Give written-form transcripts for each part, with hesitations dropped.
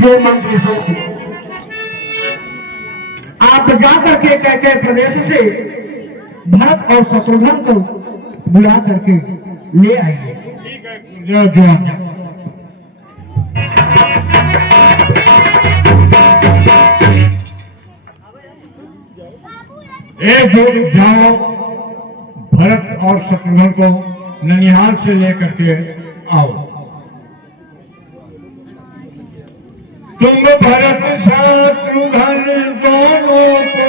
हे मंत्री सो आप जाकर के कैके प्रदेश से भरत और शत्रुघ्न को बुला करके ले आइए। ठीक है, जो जाओ भरत और शत्रुघ्न को ननिहाल से लेकर के आओ। तुम भरत शत्रुघ्न दोनों को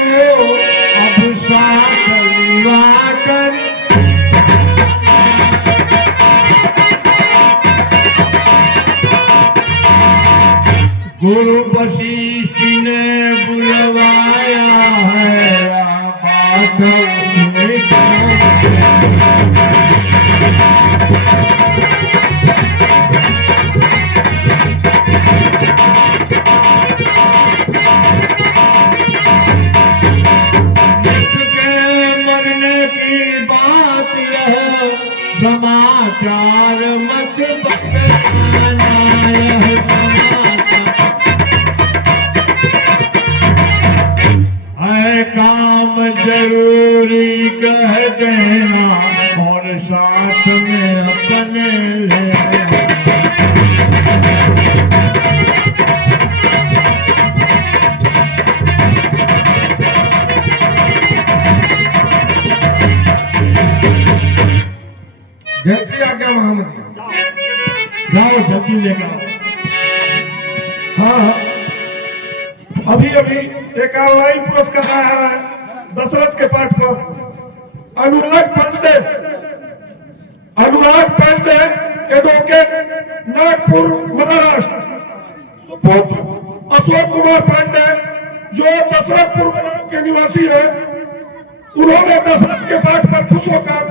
अब साथ मिलाकर गुरु वशिष्ठ ने बुलवाया है, बात समाचार मत बताना, है काम जरूरी कह देना और साथ में अपने ले जैसी आज्ञा महामंत्री। जाओ जल्दी लेकर आओ। हाँ, अभी अभी एक ऑनलाइन पुरस्कार आया है दशरथ के पाठ पर। अनुराग पांडे एडवोकेट, नागपुर महाराष्ट्र। सुपुत्र अशोक कुमार पांडे जो दशरथपुर गांव के निवासी है, उन्होंने दशरथ के पाठ पर खुश होकर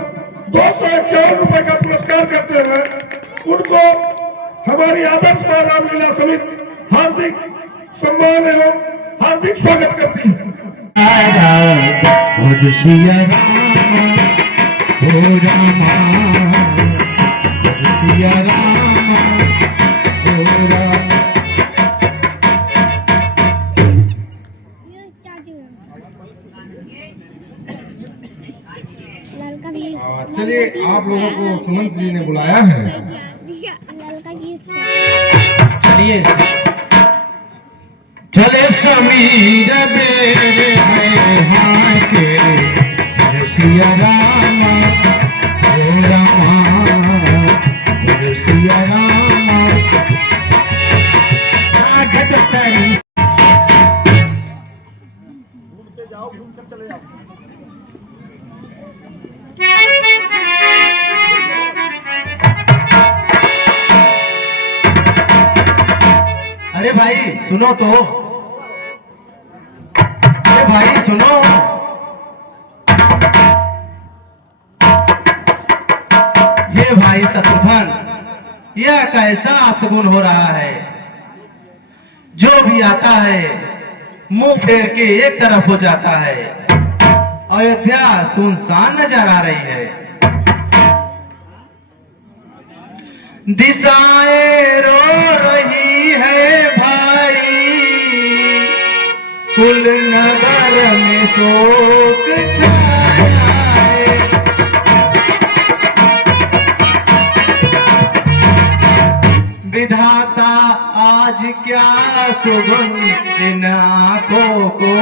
251 रुपए का पुरस्कार करते हैं। उनको हमारी आदर्श रामलीला समिति हार्दिक सम्मान एवं हार्दिक स्वागत करती है। चलिए, आप लोगों को सुमंत जी ने बुलाया है। चलिए चले समीर बेरे हाय के सिया रामा ओ रामा सिया रामा आगत तरी। घूमते जाओ, घूमकर चले जाओ। अरे भाई सुनो तो, अरे भाई सुनो। ये भाई शत्रुघ्न, यह कैसा असगुन हो रहा है? जो भी आता है मुंह फेर के एक तरफ हो जाता है। अयोध्या सुनसान नजर आ रही है। दिशाएं रो रही है भाई, कुल नगर में शोक छाया है। विधाता आज क्या सुगंध इन आंखों को,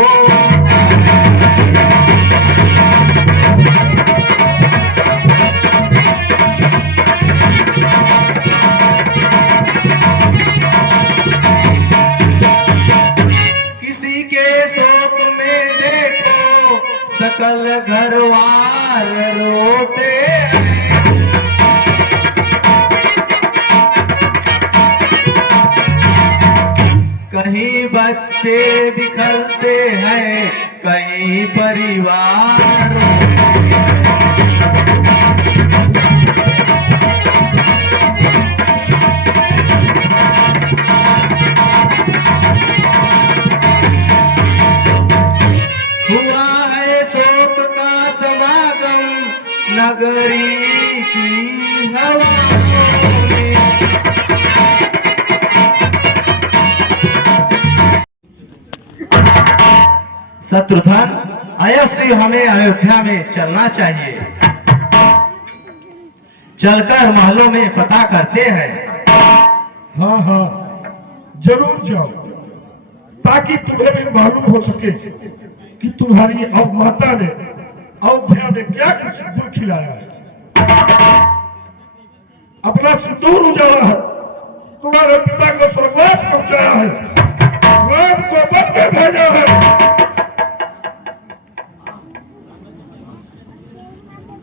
सकल घरवार रोते हैं। कहीं बच्चे बिखरते हैं, कहीं परिवार नगरी की हवा में। शत्रुघ्न, अवश्य हमें अयोध्या में चलना चाहिए। चलकर महलों में पता करते हैं। हाँ हाँ, जरूर जाओ, ताकि तुम्हें भी मालूम हो सके कि तुम्हारी अवमाता ने अयोध्या में क्या कुछ दुख खिलाया है। अपना सिंदूर उजाला है, तुम्हारे पिता को स्वर्गवास पहुंचाया है, राम को वन में भेजा है।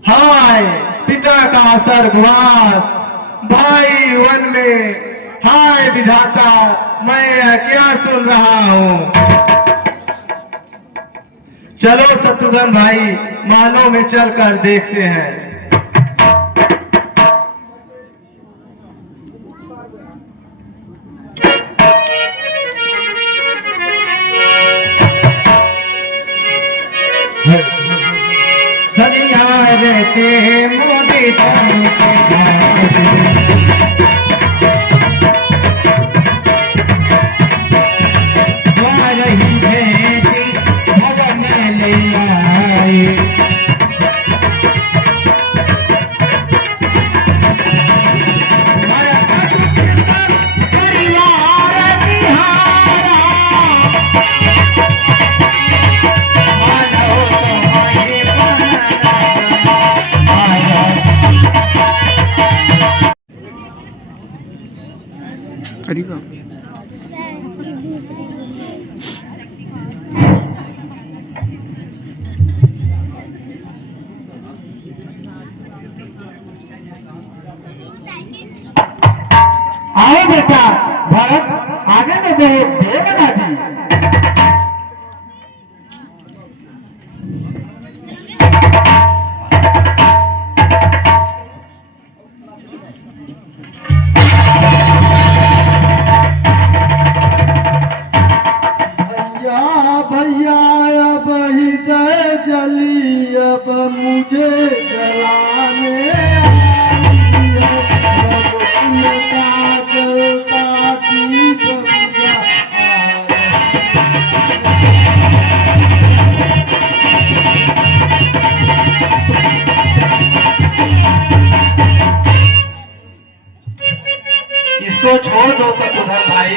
हाय पिता का स्वर्गवास, भाई वन में। हाय विधाता, मैं क्या सुन रहा हूँ। चलो शत्रुघ्न भाई, महलों में चलकर देखते हैं। रहते मोदी रही बेटी भगन ले आई। आओ बेटा, भारत आगे में देवना दी। भैया अब हृदय जली, अब मुझे जलाने इसको छोड़ दो शत्रुघ्न भाई।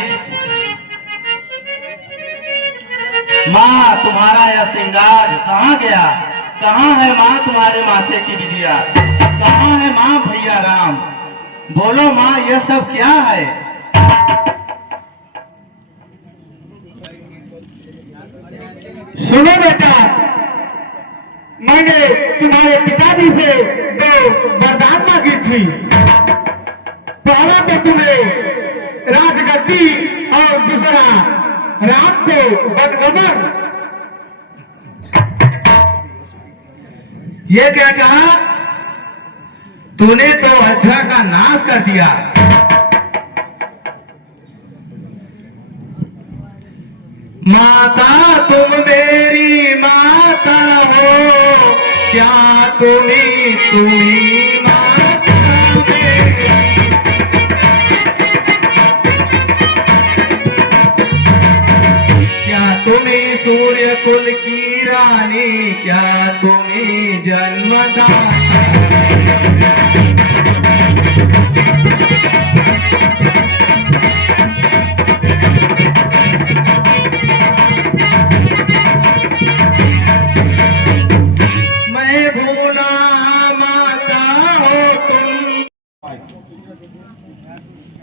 माँ, तुम्हारा यह श्रृंगार कहाँ गया? कहाँ है माँ तुम्हारे माथे की विधिया? कहाँ है माँ भैया राम? बोलो माँ, यह सब क्या है? सुनो बेटा, मैंने तुम्हारे पिताजी से दो वरदान मांगी थी। पहला तो तुम्हें राजगद्दी और दूसरा राम को वनगमन। ये क्या कहा? तूने तो अयोध्या का नाश कर दिया। माता तुम मेरी माता हो, क्या तुम्ही माता मेरी? क्या तुम्ही सूर्य कुल की रानी? क्या तुम्ही जन्मदाता? मैं भूला माता हो तुम।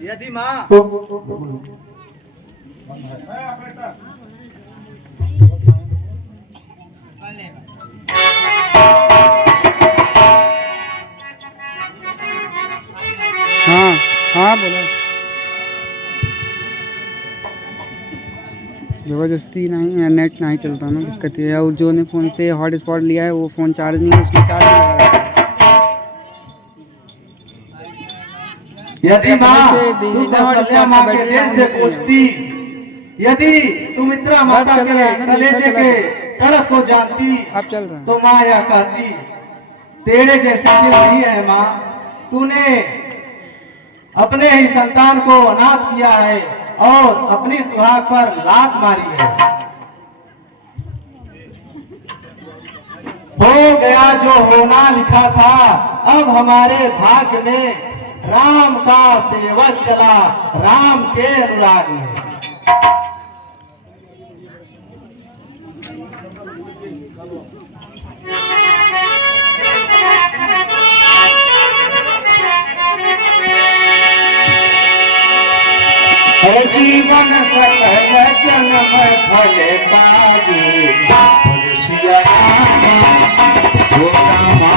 यदि माँ हाँ हाँ बोलो। जबरदस्ती नहीं है, नेट नहीं चलता ना, दिक्कत है। और जो ने फ़ोन से हॉटस्पॉट लिया है वो फ़ोन चार्ज नहीं है, उसमें चार्ज नहीं लगा रहा है। यदि माँ तू कौशल्या माँ के दिल से पूछती, यदि सुमित्रा माता के कलेजे के तड़प को जानती, अब चल रहा है। तो माँ यह कहती, तेरे जैसे दिल नहीं है माँ। तूने अपने ही संतान को अनाथ किया है और अपनी सुहाग पर लात मारी है। गया जो होना लिखा था, अब हमारे भाग्य में राम का सेवक चला राम के अनुराग में। जीवन सकल जन्म फल पागे सिया रामा हो रामा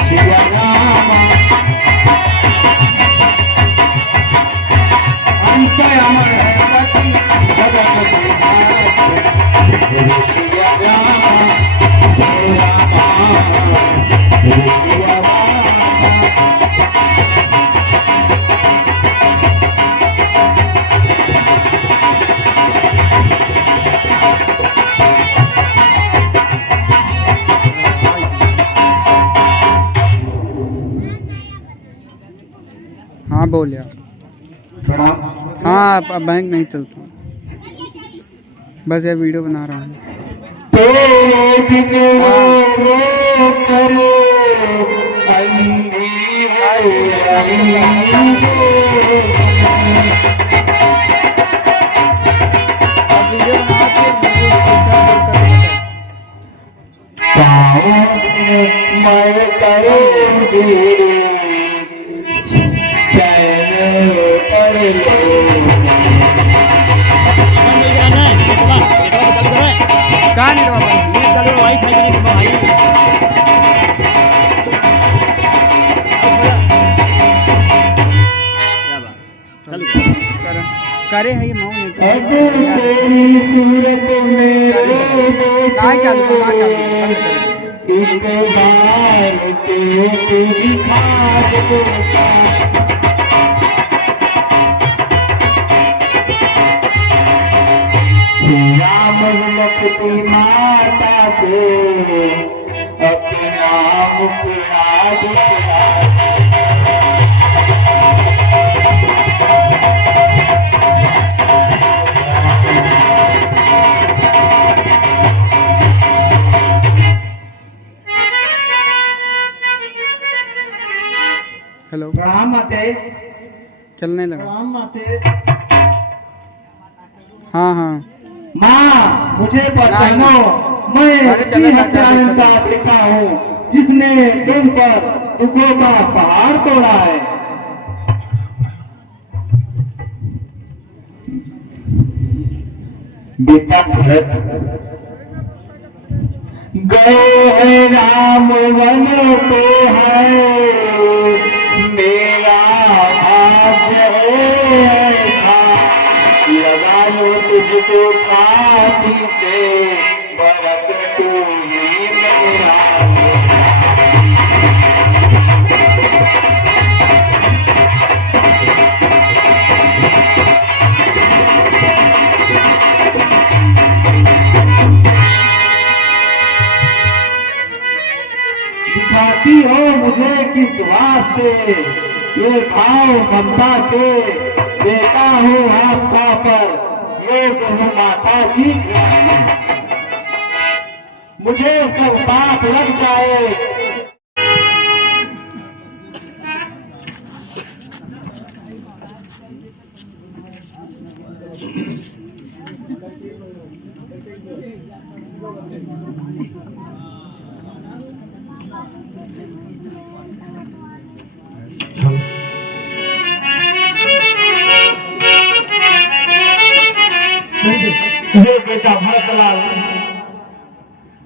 सिया रामा अंत अमर पति जगत सिया रामा हो रामा सिया रामा। हाँ बोल यार। प्रणाम। हाँ अब बैंक नहीं चलता, बस ये वीडियो बना रहा हूँ। तेरे बिन रो करो अंधी मैं करूँगी चैन कर लो। कहाँ नहीं बाबा करे है ये माँ नहीं तेरी सूरत में चालू एक बार तो दिखा दो। राम लखती माता को अपना मुखड़ा दिखला। हेलो राम माते चलने लगा। राम माते हाँ हाँ माँ मुझे पहचानो, मैं अरे चलो हत्यारे का बेटा हूँ जिसने तुम पर दुखों का पहाड़ तोड़ा है। बेटा भरत गए हैं राम वन को है मेरा भाग्य था। लगा लो तुझको छाती से भरत को ही मेरा। दिखाती हो मुझे किस वास्ते ये भाव ममता के देता हूँ आपका पर ये कहूँ माता जी मुझे सब बात लग जाए। हे बेटा भरतलाल,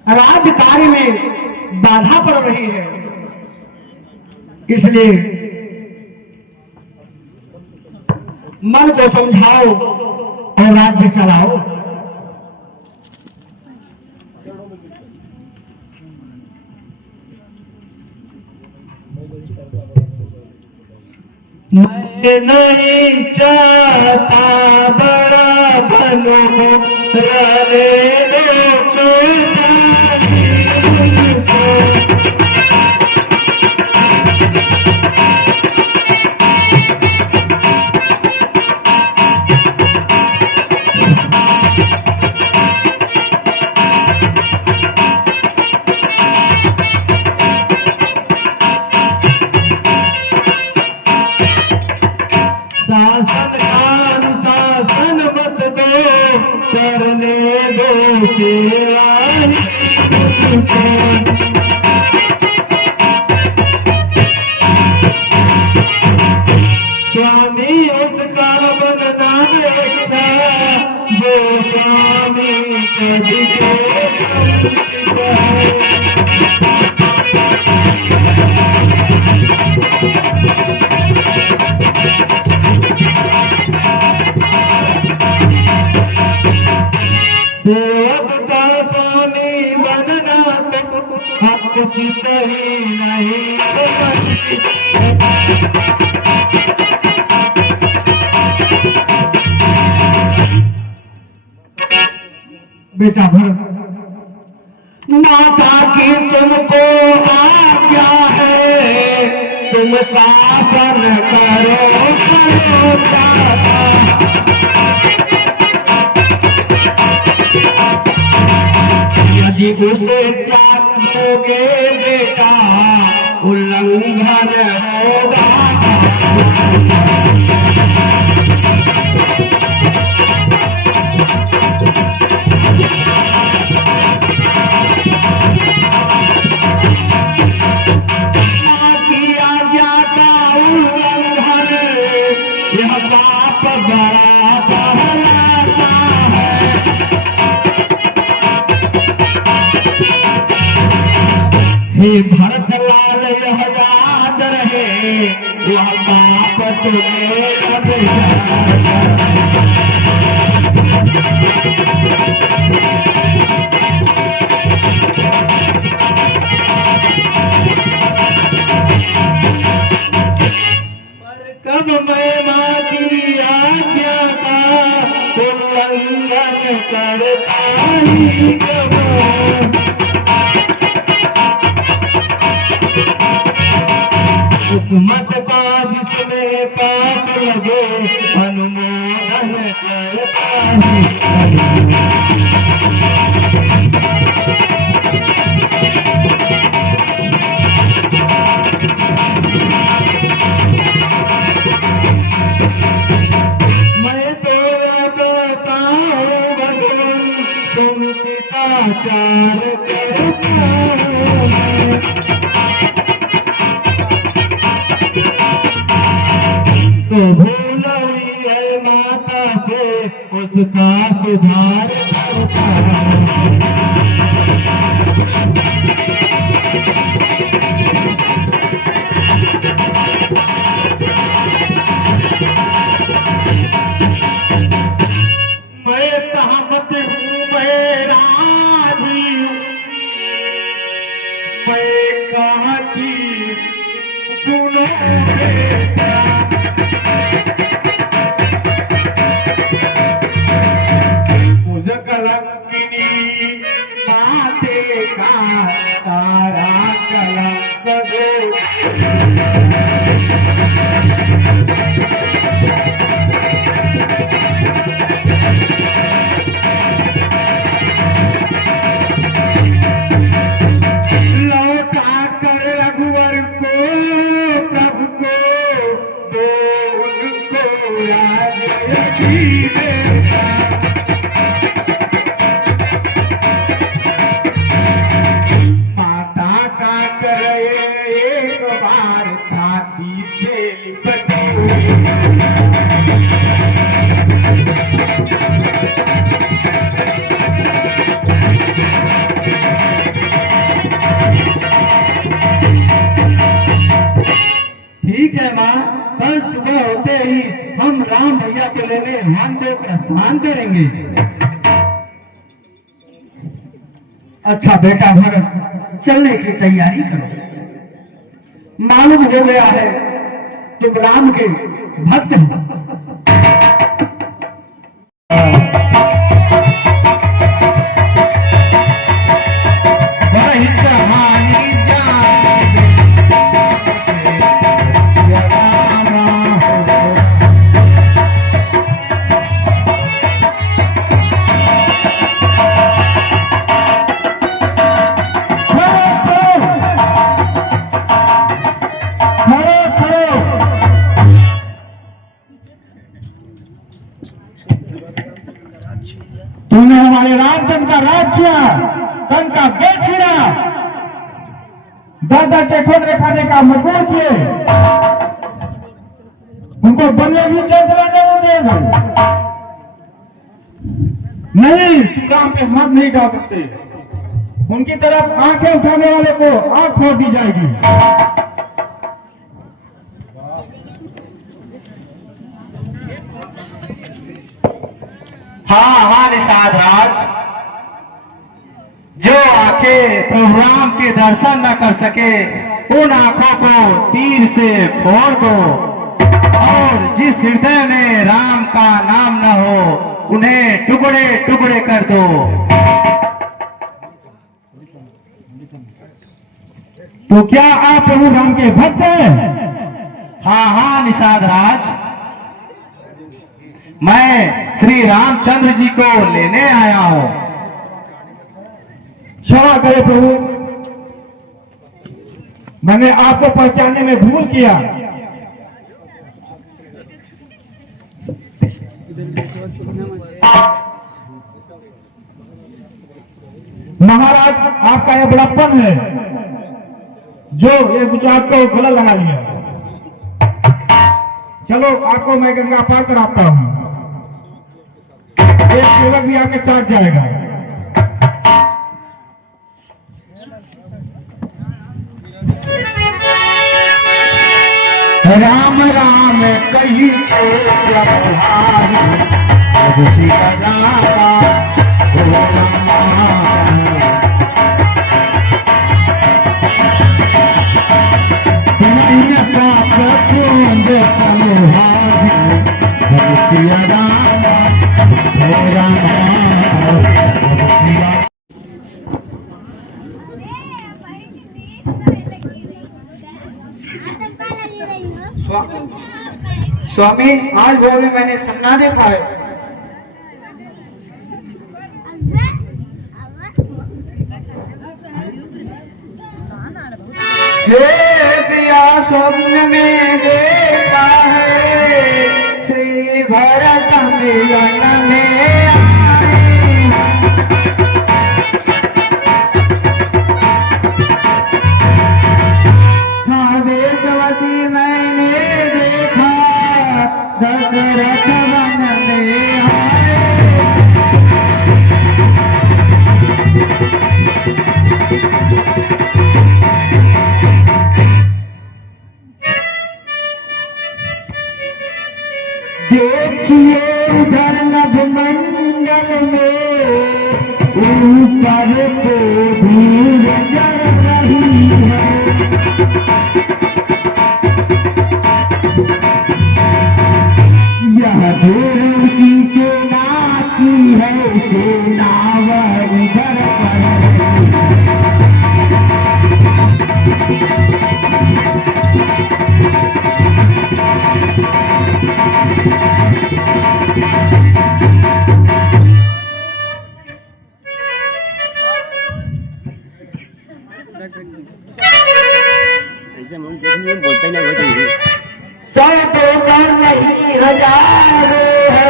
राज्य कार्य में बाधा पड़ रही है, इसलिए मन को समझाओ और राज्य चलाओ। मैं नहीं चाहता बड़ा बनूं, रहने दो छोटा। शासन का अनुशासन मत दो, करने दो सेवा मुझको। स्वामी उसका बनना अच्छा, जो स्वामी कभी को समझता है। सेवक का स्वामी बनना तो उचित ही नहीं बेटा भरत, माता की तुमको आज्ञा है, तुम शासन करो दाता। यदि उसे त्याग दोगे बेटा, उल्लंघन होगा। यह पाप बड़ा कहलाता है। हे भरत लाल यह याद रहे, वह पाप तुम्हें कब मैं माँ की आज्ञा का उल्लंघन करता ही कब। उस मत का जिसमें पाप लगे, अनुमोदन करता ही। चिताचार करता हूँ मैं। तो भूल हुई है माता से, उसका सुधार करता हूँ। मैं सहमत हूँ, मैं राजी हूँ, मैं कहती सुनो बेटा। मुझ कलंकिनी माते का सारा कलंक दो। माता का करे एक बार छाती से लिपटो। ठीक है माँ, कल सुबह होते ही हम राम भैया को लेने वन को प्रस्थान करेंगे। अच्छा बेटा भरत, चलने की तैयारी करो। मालूम हो गया है तुम राम के भक्त हो। वही कहानी तूने हमारे रामचंद्र का राज्य तन का बेच छीना, दादा के खोदने खाने का मजबूर किए, उनको बनने भी चलना देगा नहीं, काम पे हाथ नहीं डाल सकते। उनकी तरफ आंखें उठाने वाले को आंख फोड़ दी जाएगी। हाँ निषाद राज, जो आंखें प्रभु राम के दर्शन न कर सके उन आंखों को तीर से फोड़ दो, और जिस हृदय में राम का नाम न हो उन्हें टुकड़े टुकड़े कर दो। तो क्या आप प्रभु राम के भक्त हैं? हाँ निषाद राज, मैं श्री रामचंद्र जी को लेने आया हूँ। क्षमा करे प्रभु, मैंने आपको पहचानने में भूल किया। महाराज, आपका यह बड़प्पन है जो ये गुजरात को गला लगा लिया। चलो आपको मैं गंगा पार कराता हूँ, एक सेवक भी आपके साथ जाएगा। राम राम कही स्वामी, आज भोर में मैंने सपना देखा है। हे पिया, स्वप्न में देखा है श्री भरत मिलन में देशवासी मैंने देखा दशरथ वन में आए। देखिए उधर नभमंडल में ऊपर को धूल जल रही है। यह धूल की सेना की है, सेना वह इधर पर बोलते नहीं सौ तो कर नहीं हजारों है,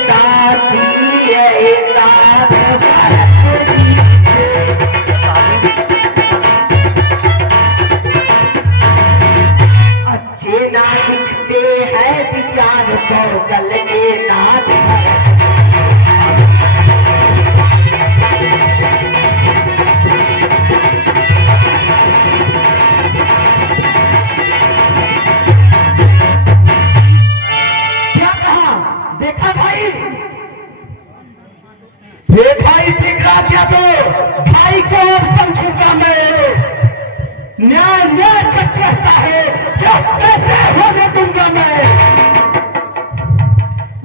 साथी है साथ अच्छे ना दिखते हैं विचार कौशल के नाथ। भाई सिखा दिया तो भाई को समझूंगा मैं, न्याय न्याय का चाहता है क्या कैसे होने दूंगा मैं।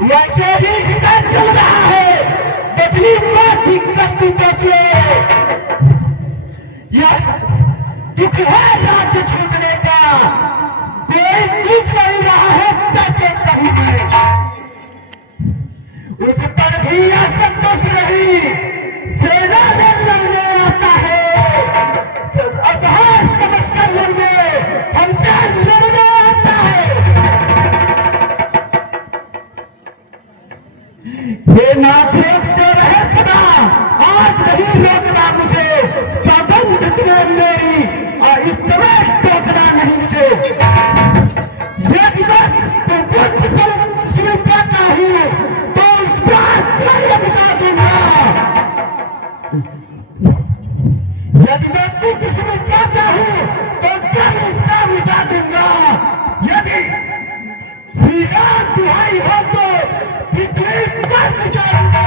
वैसे भी हिदायत चल रहा है बदली माफी करती कैसे, यह दुख है राज्य छूटने का, कोई पूछ नहीं रहा है कैसे कहेंगे। उस पर भी असंतोष नहीं, सेना में लड़ने आता है, अपहार समझ कर लड़ने हमसे लड़ने आता है। हे नाथ रोकते रहे सदा, आज नहीं रोकना मुझे, सौगंध तुम्हें मेरी और इस समय टोकना नहीं मुझे। यदि बस तो बुद्ध स्वरूप करता हूँ तो उसका कार्य बता दूंगा। यदि मैं बुद्ध स्वरूप करता हूँ तो जब उसका मिटा दूंगा। यदि श्री राम दुहाई हो तो पृथ्वी पर मिटाऊंगा।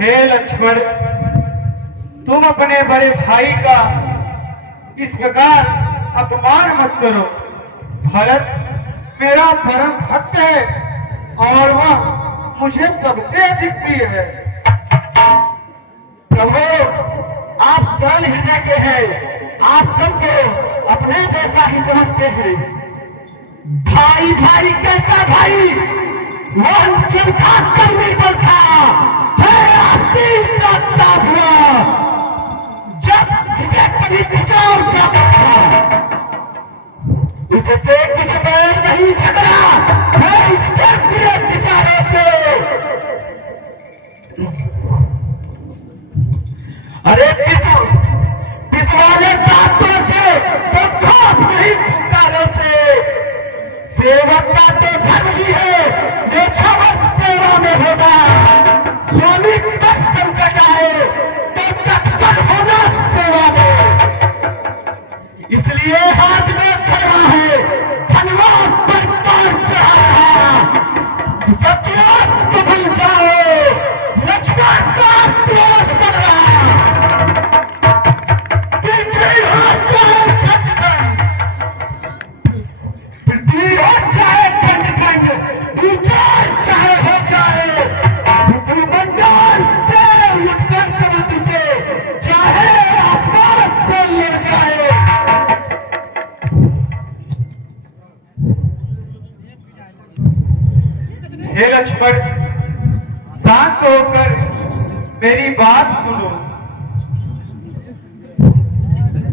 हे लक्ष्मण, तुम अपने बड़े भाई का इस प्रकार अपमान मत करो। भरत मेरा परम भक्त है और वह मुझे सबसे अधिक प्रिय है। प्रभु, आप सरल हृदय के हैं, आप सबको अपने जैसा ही समझते हैं। भाई भाई कैसा भाई, वह चिंता करने पर था, है आस्तीन का साथ हुआ, जब जिसे कभी बचाव जाता था। उससे कुछ बैर नहीं झगड़ा, है इसके प्रिय विचारों से। अरे पिछवाले दांतों से तो खास नहीं पुकारों से। सेवक का तो धर्म ही है, देखा वर्ष सेवा में होगा। स्वामी पर संकट आए तो तत्पर होना सेवा में। इसलिए हाथ में खड़ा है, धन्यवाद पर पार चढ़ा रहा। सत्याग्रह बन जाओ, लक्ष्मण का क्रोध कर रहा। पृथ्वी हो जाए खंड, पृथ्वी हो जाए खंड, विचार चाहे हो जाए भूमंडल से उठकर समुद्र से, चाहे आसमान से ले जाए। हे लक्ष्मण, शांत होकर मेरी बात सुनो।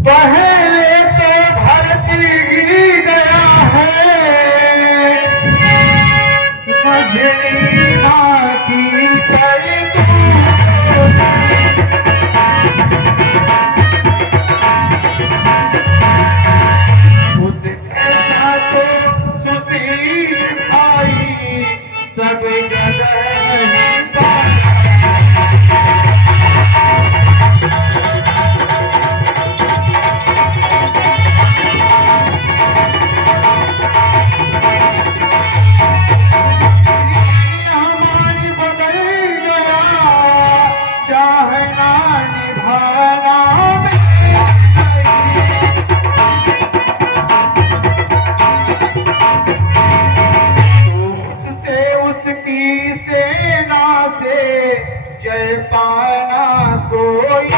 पहले तो भरत गिर गया है, मझली माटी पर उसे ऐसा तो सुशील भाई सब गदर पाया। जय पाना कोई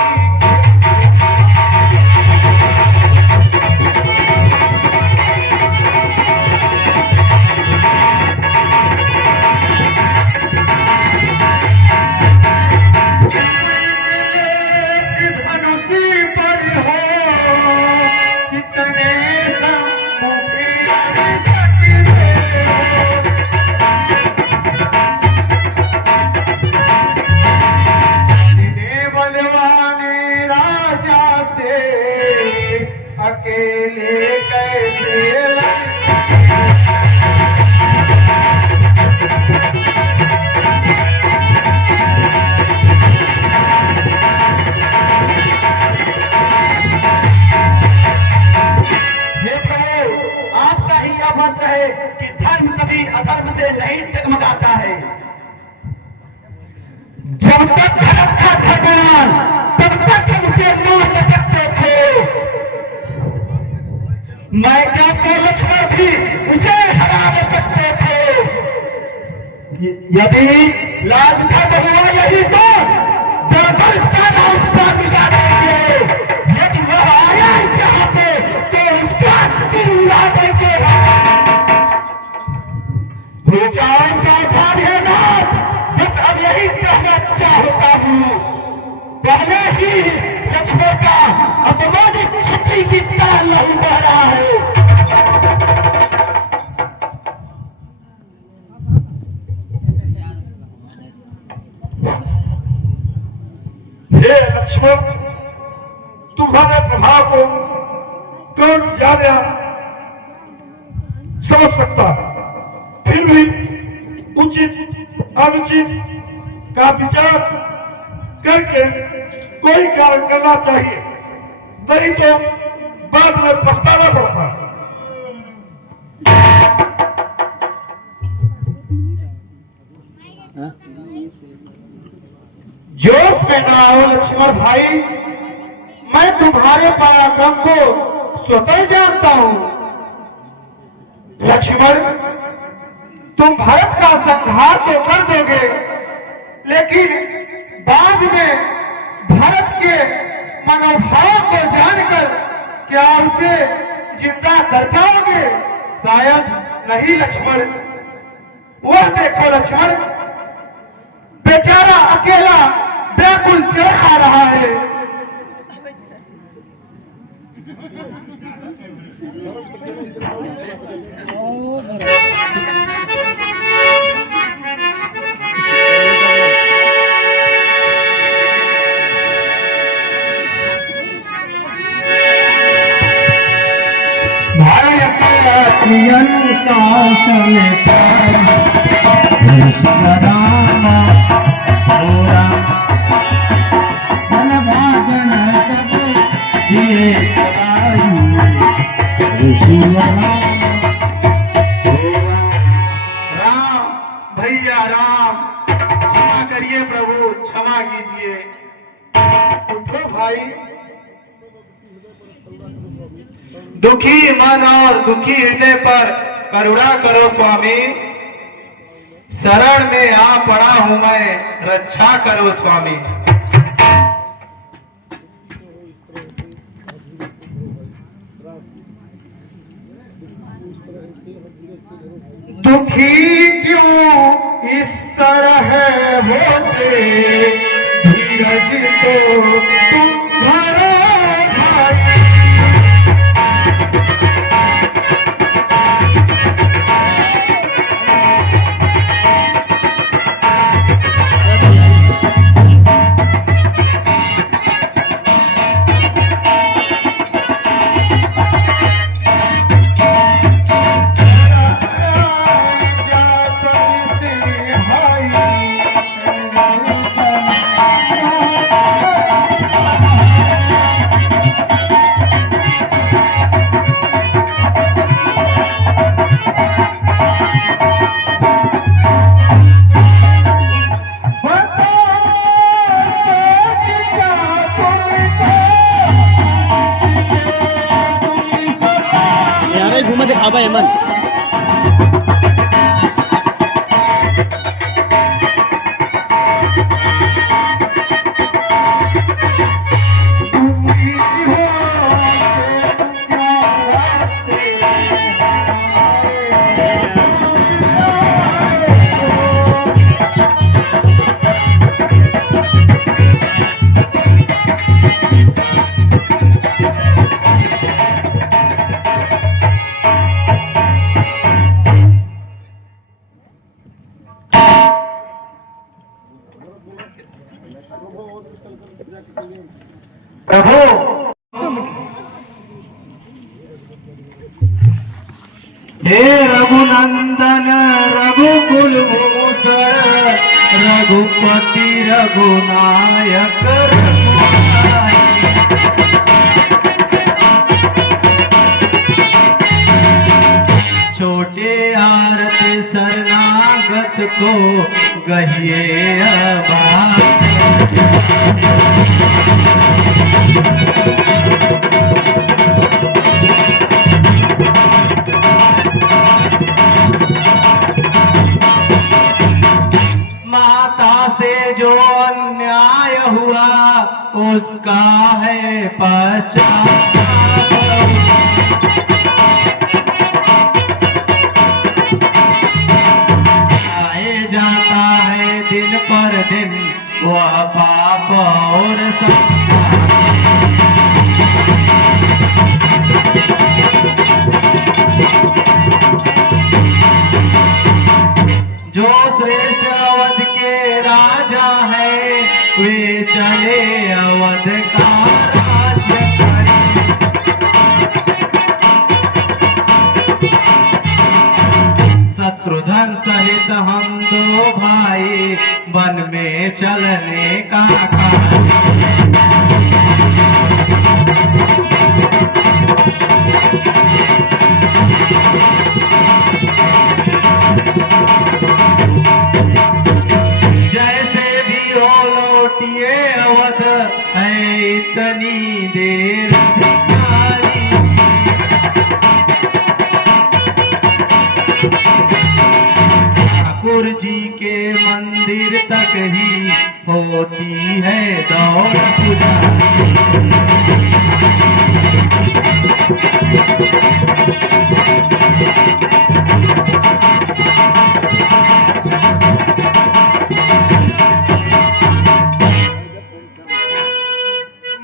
धनुषी पर हो, कितने बलवाने राजा से अकेले कैसे आपका ही यह मंत्र है कि धर्म कभी अधर्म से नहीं टकमकाता है। जब तक धर्म था भगवान, तब तक हम उसे मार सकते थे। मैं कैसे लक्ष्मण भी उसे हरा सकते थे। यदि लाज धर्म हुआ यही तो दरबार सारा उसका मिला देंगे। यदि वह आया जहां पे तो उसका सिर उड़ा देंगे। सावधान है ना, बस अब यही कहना चाहता हूँ। पहले ही लक्ष्मण का अपमानित छत्री की तरह लहू बह रहा है। कौन ज्यादा समझ सकता है। फिर भी उचित अनुचित का विचार करके कोई कार्य करना चाहिए, नहीं तो बाद में पछताना पड़ता है। जोश में ना हो लक्ष्मण भाई, मैं तुम्हारे पराक्रम को स्वतः जानता हूं। लक्ष्मण, तुम भारत का संहार तो कर दोगे, लेकिन बाद में भारत के मनोभाव को जानकर क्या उसे जिंदा कर पाओगे? शायद नहीं लक्ष्मण। वह देखो लक्ष्मण, बेचारा अकेला व्याकुल चल आ रहा है। राम भैया राम, क्षमा करिए प्रभु, क्षमा कीजिए। उठो भाई। दुखी मन और दुखी हृदय पर करुणा करो स्वामी, शरण में आ पड़ा हूं मैं, रक्षा करो स्वामी। दुखी क्यों इस तरह होते, धीरज तो तुम धरो भाई। घूमा दिखा भाई अमन। प्रभु हे रघुनंदन रघुकुल भूषण, रघुपति रघुनायक रघुराई। छोटे आरती शरणागत को गहिए आबाद। माता से जो अन्याय हुआ उसका है पश्चाताप। आए जाता है दिन पर दिन वह पाप और संताप। जो श्रेष्ठ अवध के राजा है वे चले अवध का राज्य करे। लखन सहित हम दो भाई वन में चलने का जैसे भी हो लौटिए अवध है इतनी देर भिखारी। ठाकुर जी के मंदिर तक ही होती है दौड़ पुजारी।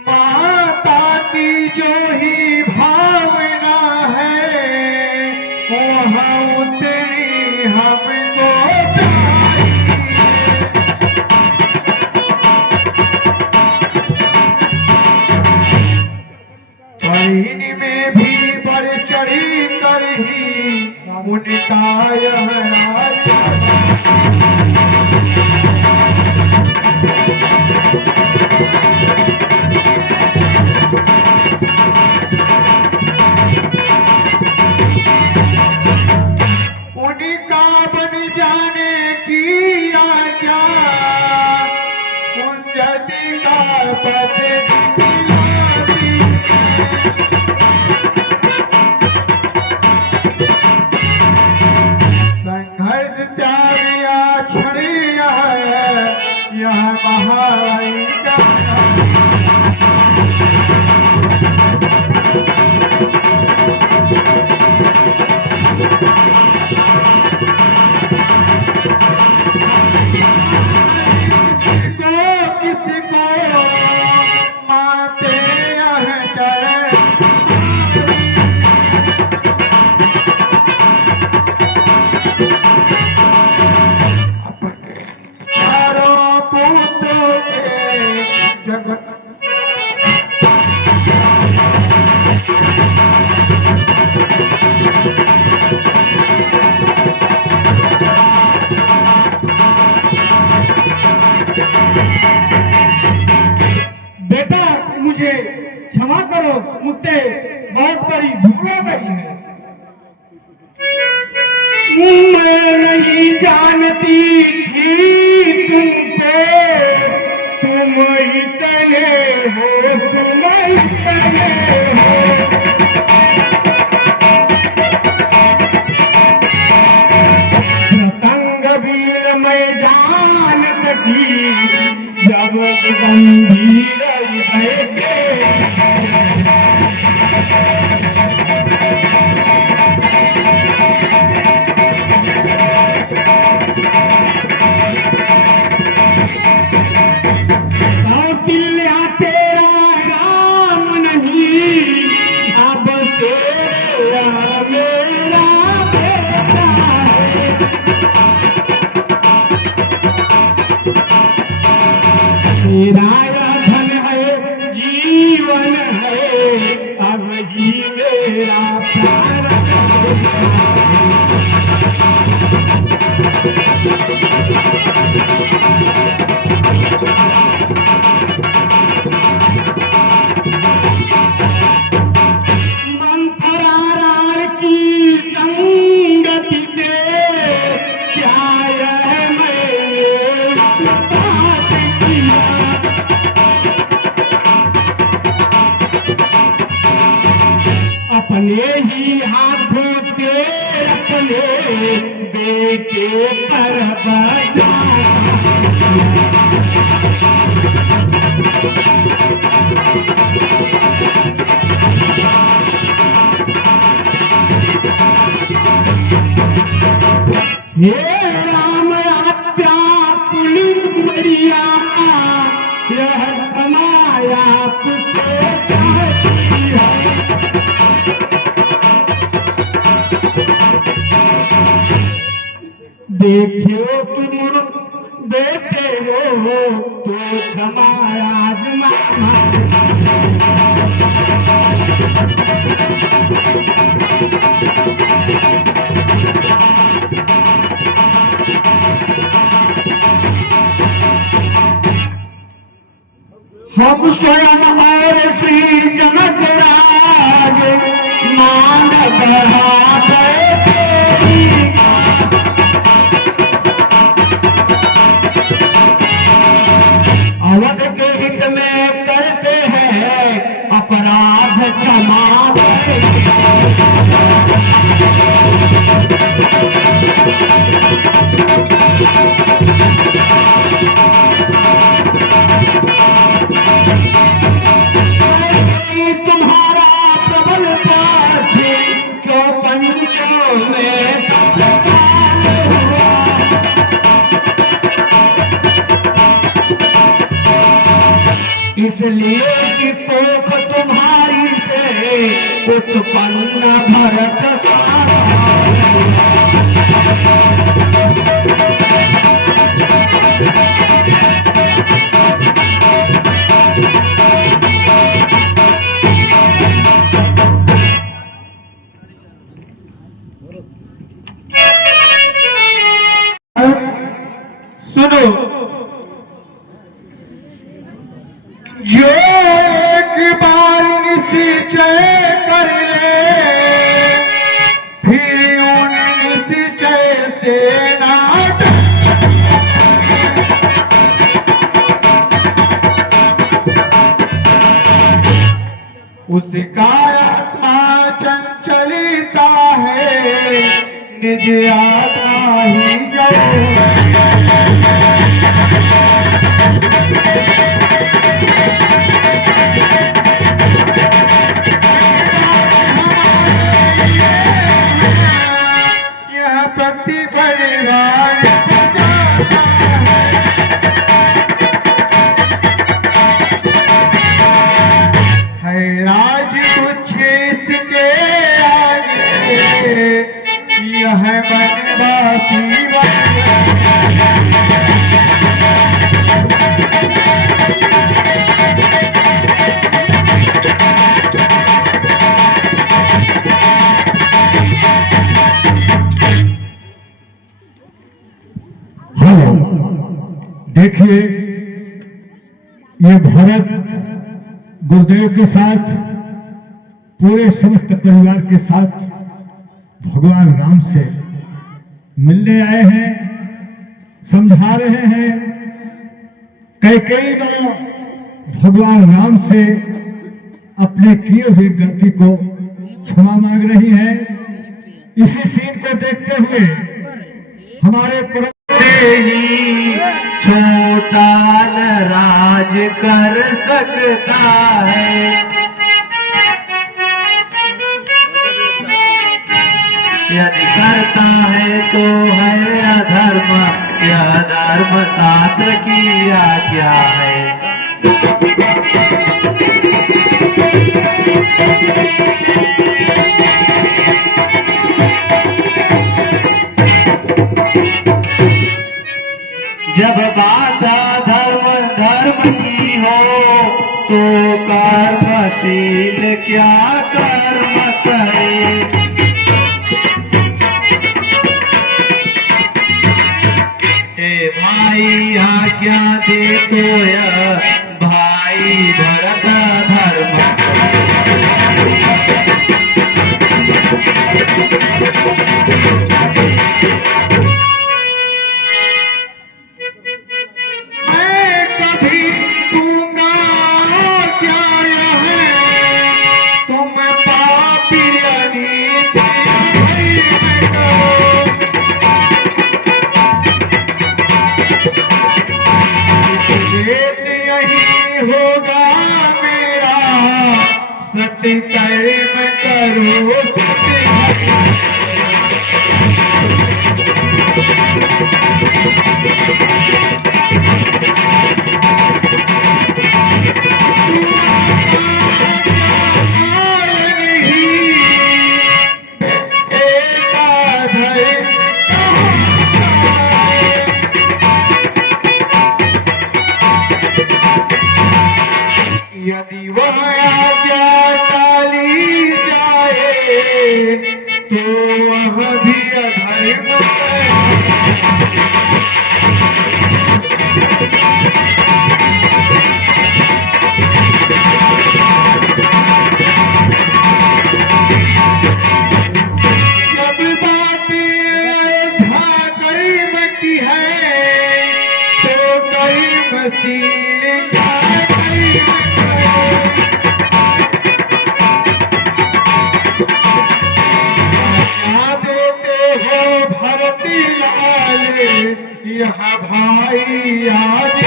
माता की जो ही भावना है वहाँ उतनी हमको चाहिए। में भी बढ़ चढ़ी कर ही उनका यह राज उनका बन जाने की आज्ञा उन्नति का पथ दिखलाती संघर्ष त्यागिया छड़िया है यह महाराई का किसको माते चारों पुत्रों के जगत बेटा मुझे क्षमा करो मुझसे बहुत बड़ी भूल हो गई है। मैं नहीं जानती थी तुमको तुम इतने हो तुम इतने हो प्रसंग भी मैं जान सकी जब गंभीर बैठे कौटिल्या तेरा राम नहीं अब तेरा मेरा बेटा है। तेरा यह धन है जीवन है अब ही मेरा प्यार मंथरारार की संगति से क्या यह मैंने बात किया। अपने ही हाथों से अपने बेटे पर बजा हे राम आज्ञा पुलिया यह समाया कुत्ते चाहती है। देखियो तुम बेटे हो तो क्षमा राजमा बढ़ा गए तेरी अवध के हित में करते हैं अपराध क्षमा गए तुम्हारा प्रबल पार्थी क्यों पंचों में इसलिए कि कोख तुम्हारी से उत्पन्न भरत सुनो, जो एक बार निश्चय कर ले फिर उन निश्चय से नाट उसका आत्मा चंचलिता है निज आत्मा ही जय प्रति परिवार है राज उच्छेद के आगे यह बनवासी देखिए, ये भरत गुरुदेव के साथ पूरे समस्त परिवार के साथ भगवान राम से मिलने आए हैं, समझा रहे हैं। कई बार भगवान राम से अपने किए हुई गलती को क्षमा मांग रही है। इसी सीन को देखते हुए हमारे ही छोटा न राज कर सकता है, यदि करता है तो है अधर्म, यह धर्म शास्त्र की आज्ञा है। जब बात धर्म की हो तो कर्मशील क्या कर्म करे। हे भाई आज्ञा दे तो यह भाई भरत धर्म होगा मेरा सत्य कर्म करो यदि वह आज्ञा टाली जाए तो वह भी अधर्म है। ज्योति लाए यहाँ भाई आज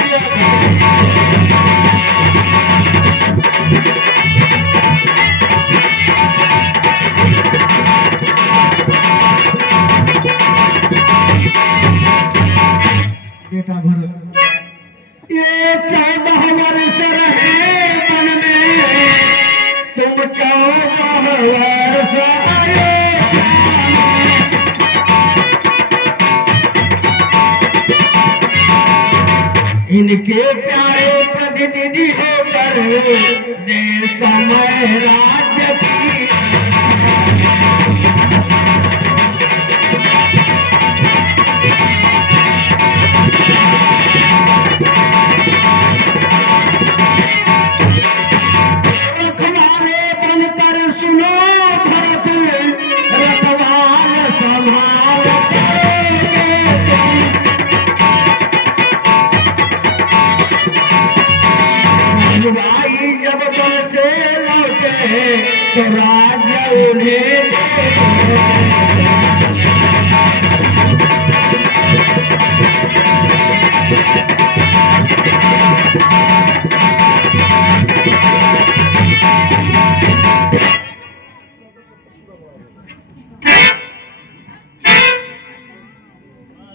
बेटा भरत, ये 14 वर्ष रहे मन में, तुम 14 वर्ष आए। इनके प्यारे प्रतिनिधि होकर दे समय राज्य की रखवाले बनकर सुनो भरत, रखवाल संभाल भाई जब बन से लौटे तो राज्य उन्हें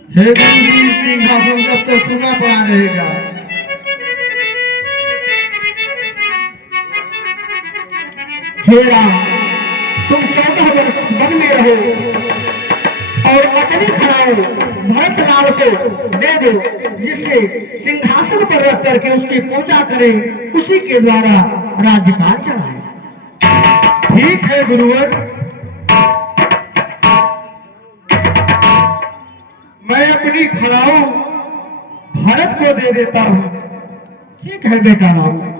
हे गुरु सिंहासन तब तक सुना पड़ा रहेगा। हे राम, तुम 14 वर्ष वन में रहो और अग्नि खड़ाओ भरत लाल को दे दो, जिससे सिंहासन पर रख करके उसकी पूजा करें, उसी के द्वारा राज्यकाल चलाए। ठीक है गुरुवर, मैं अपनी खड़ाऊ भरत को दे देता हूँ। ठीक है बेटा राम।